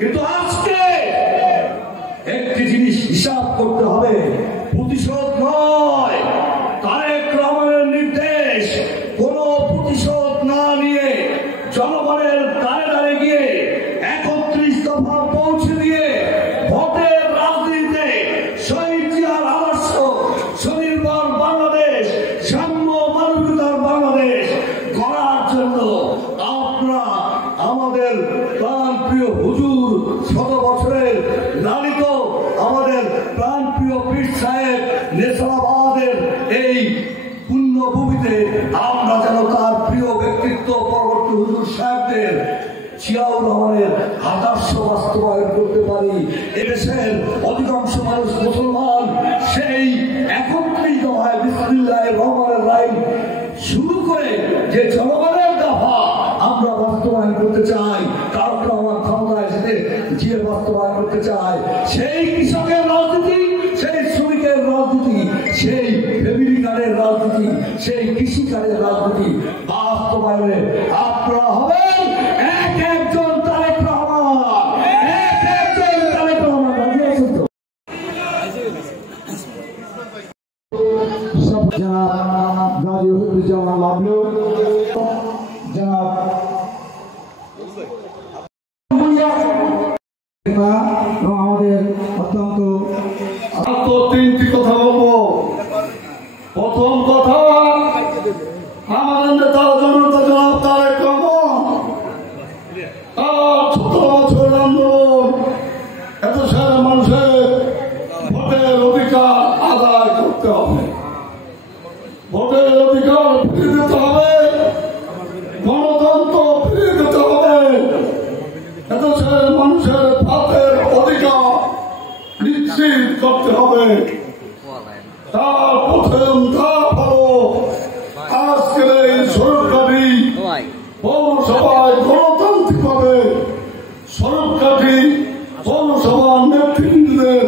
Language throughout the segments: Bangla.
কিন্তু আজকে একটি জিনিস হিসাব করতে হবে, প্রতিশোধ নয়। তারেক রহমানের নির্দেশ, কোন প্রতিশোধ না নিয়ে জনগণের দ্বারে দ্বারে গিয়ে 31 দফা পৌঁছে দিয়ে ভোটের রাজনীতিতে শহীদ জিয়ার আদর্শ, স্বনির্ভর বাংলাদেশ, সাম্য মানবিকতার বাংলাদেশ গড়ার জন্য আমরা আমাদের প্রাণপ্রিয় হুজুর, 100 বছরের লালিত আমাদের প্রাণপ্রিয় পীর সাহেব নেসারাবাদের এই পুণ্যভূমিতে আমরা যেন তার প্রিয় ব্যক্তিত্ব পরবর্তী হুজুর সাহেবদের জিয়াউর রহমানের আদর্শ বাস্তবায়ন করতে পারি। এদেশের অধিকাংশ মানুষ মুসলমান, সেই 31 দফায় বিসমিল্লাহির রহমানির রহিম শুরু করে যে জনগণের দফা আমরা বাস্তবায়ন করতে চাই, তারেক রহমান ক্ষমতায় যেতে জিয়া বাস্তবায়ন করতে চায়, সেই কৃষকের রাজনীতি, সেই শ্রমিকের রাজনীতি, সেই ফ্যামিলি কার্ডের রাজনীতি, সেই কৃষি কার্ডের রাজনীতি বাস্তবায়নে আপনারা হবেন একজন তারেক রহমান, একজন তারেক রহমান। রাজি আছেন তো? সব জনাব গাজী হুজুরুজ্জামান লাবলু, জনাব আমাদের অত্যন্ত 3টি কথা বলবো। প্রথম কথা, আমাদের নেতা জনতা জনাব তারেক রহমান আর 17 বছর আন্দোলন, এত সারা মানুষের ভোটের অধিকার আদায় করতে হবে, ভোটের অধিকার ফিরিয়ে দিতে হবে, গণতন্ত্র ফিরিয়ে দিতে হবে, এত সারা মানুষের ভাতের অধিকার নিশ্চিত করতে হবে। তার প্রথম ধাপ হলো আজকের এই সরকারি পৌরসভায় গণতান্ত্রিকভাবে সরকারি পৌরসভার নেতৃত্বের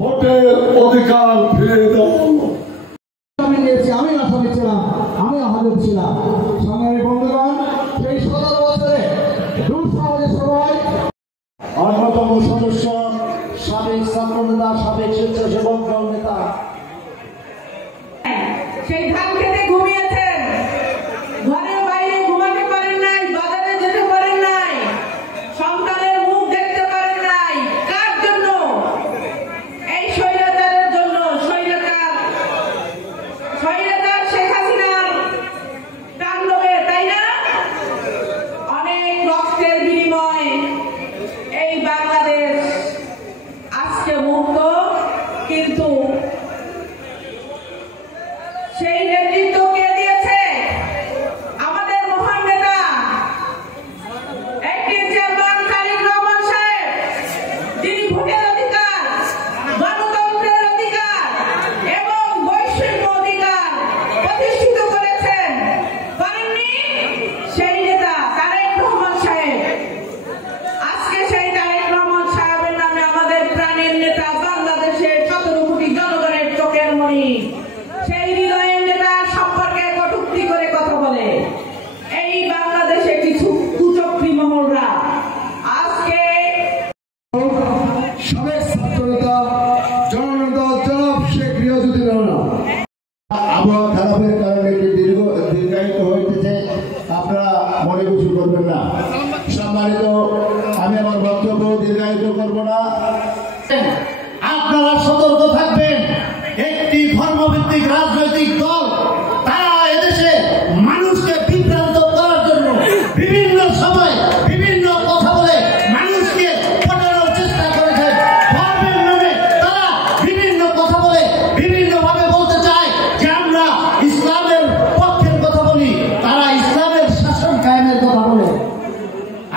ভোটের অধিকার ফিরিয়ে দেওয়া। আমি আসামি ছিলাম, আমি হাজির ছিলাম। সংগ্রামী বন্ধুগণ, সেই 17 বছরে দূর সমাজের সবাই অন্যতম সদস্য, সাবেক ছাত্র নেতা, সাবেক স্বেচ্ছাসেবক দল নেতা, সেই ধান খেতে ঘুমিয়েছেন, ঘরের বাইরে ঘুমাতে পারেন নাই, বাজারে যেতে পারেন নাই, সন্তানের মুখ দেখতে পারেন নাই। কার জন্য? এই স্বৈরাচারের জন্য। স্বৈরাচার শেখ হাসিনার তাণ্ডবে, তাই না? অনেক রক্তের বিনিময়ে এই বাংলাদেশ আজকে মুক্ত, কিন্তু সেই নেতৃত্ব কে দিয়েছে? আমাদের মহান নেতা একটি চেয়ারম্যান তারেক রহমান সাহেব, যিনি ভোটের অধিকার, গণতন্ত্রের অধিকার এবং বৈষম্য অধিকার প্রতিষ্ঠিত করেছেন। পারেননি? সেই নেতা তারেক রহমান সাহেব। আজকে সেই তারেক রহমান সাহেবের নামে আমাদের প্রাণের নেতা, বাংলাদেশের 17 কোটি জনগণের চোখের মণি, সেই হৃদয়ের নেতা সম্পর্কে কটূক্তি করে কথা বলে এই বাংলাদেশে কিছু কুচক্রী মহলরা আজকে সাবেক ছাত্র নেতা জননেতা জনাব শেখ রিয়াজউদ্দিন রানা আবহাওয়া খারাপের কারণে ধর্মভিত্তিক রাজনৈতিক দল তারা এদেশে মানুষকে বিভ্রান্ত করার জন্য বিভিন্ন সময় বিভিন্ন কথা বলে মানুষকে পটানোর চেষ্টা করেছে। ধর্মের নামে তারা বিভিন্ন কথা বলে বিভিন্ন ভাবে বলতে চায় যে আমরা ইসলামের পক্ষের কথা বলি, তারা ইসলামের শাসন কায়েমের কথা বলে।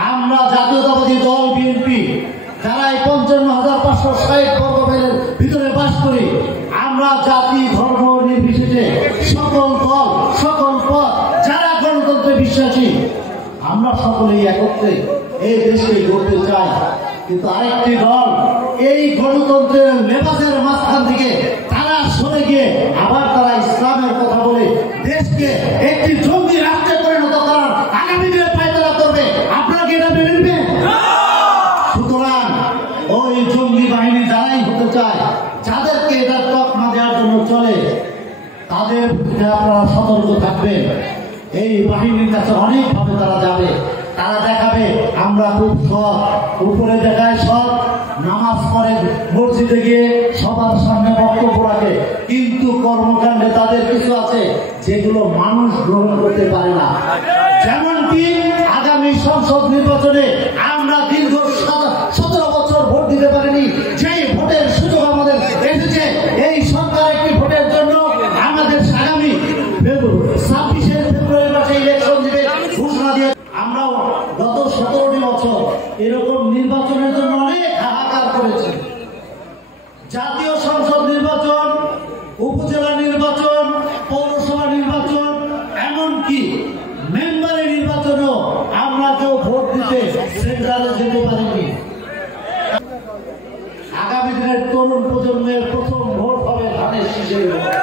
আমরা জাতীয়তাবাদী দল বিএনপি যারা এই ৫৫,৫৬০ বর্গ মাইলের ভিতরে বাস করি, আমরা জাতি ধর্ম নির্বিশেষে সকল দল সকল পথ যারা গণতন্ত্রে বিশ্বাসী, আমরা সকলেই একত্রে এই দেশকে গড়তে চাই। কিন্তু আরেকটি দল এই গণতন্ত্রের লেবাসের মাঝখান থেকে তারা সরে গিয়ে আবার তারা ইসলামের কথা বলে দেশকে একটি জঙ্গি রাষ্ট্রে পরিণত করার আগামী দিনে পায়তারা করবে। আপনারা কি এটা মেনে নেবেন? সুতরাং ওই জঙ্গি বাহিনী যারাই হতে চায়, যাদেরকে এটা তকমা দেওয়ার জন্য চলে, তাদের আপনারা সতর্ক থাকবেন। এই বাহিনীর কাছে অনেকভাবে তারা যাবে, তারা দেখাবে আমরা খুব সৎ, উপরে দেখায় সৎ, নামাজ পড়ে মসজিদে গিয়ে সবার সামনে বক্তব্য রাখে, কিন্তু কর্মকাণ্ডে তাদের কিছু আছে যেগুলো মানুষ গ্রহণ করতে পারে না। যেমনটি আগামী সংসদ নির্বাচনে আমরা দীর্ঘ ১৭ বছর ভোট দিতে পারিনি, যেই ভোটের সুযোগ আমাদের এসেছে এই সরকার একটি ভোটের জন্য আমাদের আগামী ২৬শে ফেব্রুয়ারি মাসে ইলেকশন দিবে ঘোষণা দিয়ে আমরাও গত ১৭টি বছর এরকম নির্বাচনের জন্য অনেক হাহাকার করেছি। জাতীয় সংসদ নির্বাচন, উপজেলা নির্বাচন, পৌরসভা নির্বাচন, এমনকি মেম্বারের নির্বাচনও আমরা কেউ ভোট দিতে সেন্টারে যেতে পারিনি। আগামী দিনের তরুণ প্রজন্মের প্রথম ভোট হবে ধানের শীষের ভোট।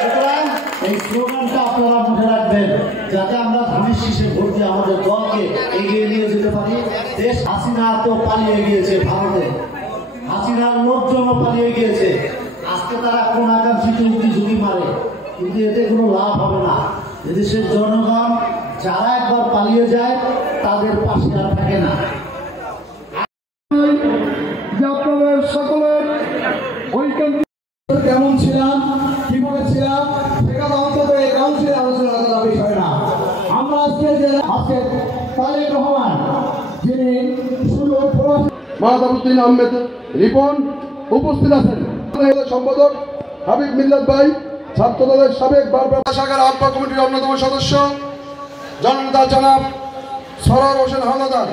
সুতরাং এই স্লোগানটা আপনারা মনে রাখবেন, যাতে আমরা ধানের শীষে ভোট দিয়ে আমাদের দলকে এগিয়ে নিয়ে যেতে পারি। দেশ হাসিনা তো পালিয়ে গিয়েছে ভারতে, হাসিনার লোকজনও পালিয়ে গিয়েছে। আজকে তারা কোন আকাঙ্ক্ষিত ঝুঁকি মারে, কিন্তু এতে কোনো লাভ হবে না। এদেশের জনগণ যারা একবার পালিয়ে যায় তাদের পাশে আর থাকে না। আপনাদের সকলের কেমন ছিলাম, কিভাবে ছিলাম, সেটা অন্তত এই কাউন্সিলে আলোচনা করার বিষয় না। আমরা আজকে তারেক রহমান যিনি শুধু মাহতাবুদ্দিন আহমেদ রিপন উপস্থিত আছেন, সম্পাদক হাবিব মিল্লাত ভাই, ছাত্রদলের সাবেক বারবার শাখার আহ্বায়ক কমিটির অন্যতম সদস্য জননেতা জনাব সরোয়ার হোসেন হাওলাদার।